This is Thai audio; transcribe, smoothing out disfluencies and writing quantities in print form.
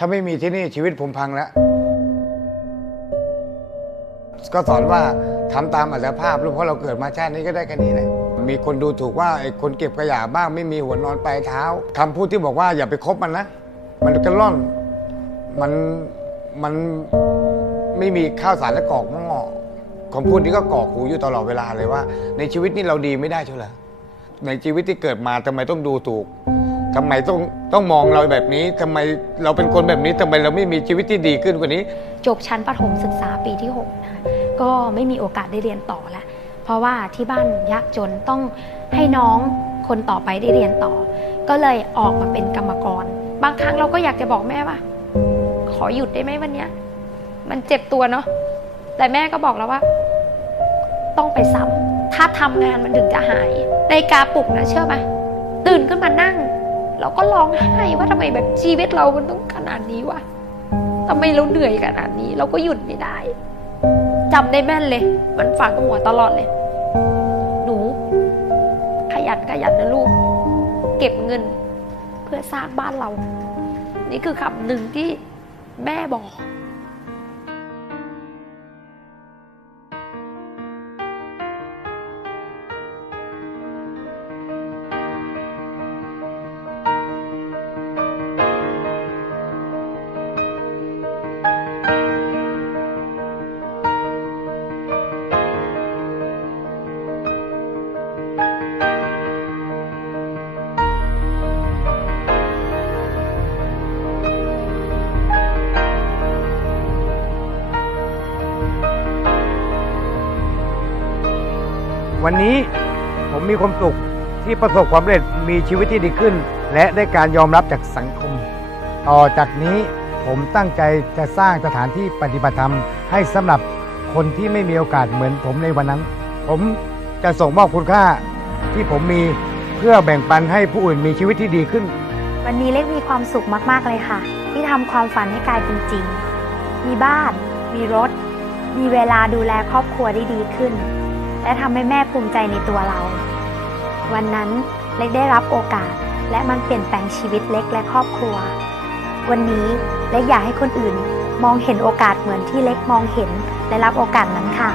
ถ้าไม่มีที่นี่ชีวิตผมพังแล้วก็สอนว่าทำตามอัตภาพเพราะเราเกิดมาชาตินี้ก็ได้แค่นี้แหละมีคนดูถูกว่าไอ้คนเก็บขยะบ้างไม่มีหัวนอนปลายเท้าคำพูดที่บอกว่าอย่าไปคบมันนะมันกระล่อนมันไม่มีข้าวสารและกรอกหม้อคำพูดนี้ก็กรอกหูอยู่ตลอดเวลาเลยว่าในชีวิตนี้เราดีไม่ได้ใช่เหรอในชีวิตที่เกิดมาทำไมต้องดูถูกทำไมต้องมองเราแบบนี้ทำไมเราเป็นคนแบบนี้ทำไมเราไม่มีชีวิตที่ดีขึ้นกว่านี้จบชั้นประถมศึกษาปีที่6นะคะก็ไม่มีโอกาสได้เรียนต่อแล้วเพราะว่าที่บ้านยากจนต้องให้น้องคนต่อไปได้เรียนต่อก็เลยออกมาเป็นกรรมกรบางครั้งเราก็อยากจะบอกแม่ว่าขอหยุดได้ไหมวันนี้มันเจ็บตัวเนาะแต่แม่ก็บอกแล้วว่าต้องไปซ้ำถ้าทำงานมันถึงจะหายในกาปลุกนะเชื่อไหมตื่นขึ้นมานั่งเราก็ร้องไห้ว่าทำไมแบบชีวิตเรามันต้องขนาดนี้วะทำไมเราเหนื่อยขนาดนี้เราก็หยุดไม่ได้จำได้แม่นเลยมันฝังหัวตลอดเลยหนูขยันนะลูกเก็บเงินเพื่อสร้างบ้านเรานี่คือคำหนึ่งที่แม่บอกวันนี้ผมมีความสุขที่ประสบความสำเร็จมีชีวิตที่ดีขึ้นและได้การยอมรับจากสังคมต่อจากนี้ผมตั้งใจจะสร้างสถานที่ปฏิบัติธรรมให้สำหรับคนที่ไม่มีโอกาสเหมือนผมในวันนั้นผมจะส่งมอบคุณค่าที่ผมมีเพื่อแบ่งปันให้ผู้อื่นมีชีวิตที่ดีขึ้นวันนี้เล็กมีความสุขมากๆเลยค่ะที่ทำความฝันให้กลายเป็นจริงมีบ้านมีรถมีเวลาดูแลครอบครัวได้ดีขึ้นและทำให้แม่ภูมิใจในตัวเราวันนั้นเล็กได้รับโอกาสและมันเปลี่ยนแปลงชีวิตเล็กและครอบครัววันนี้เล็กอยากให้คนอื่นมองเห็นโอกาสเหมือนที่เล็กมองเห็นและรับโอกาสนั้นค่ะ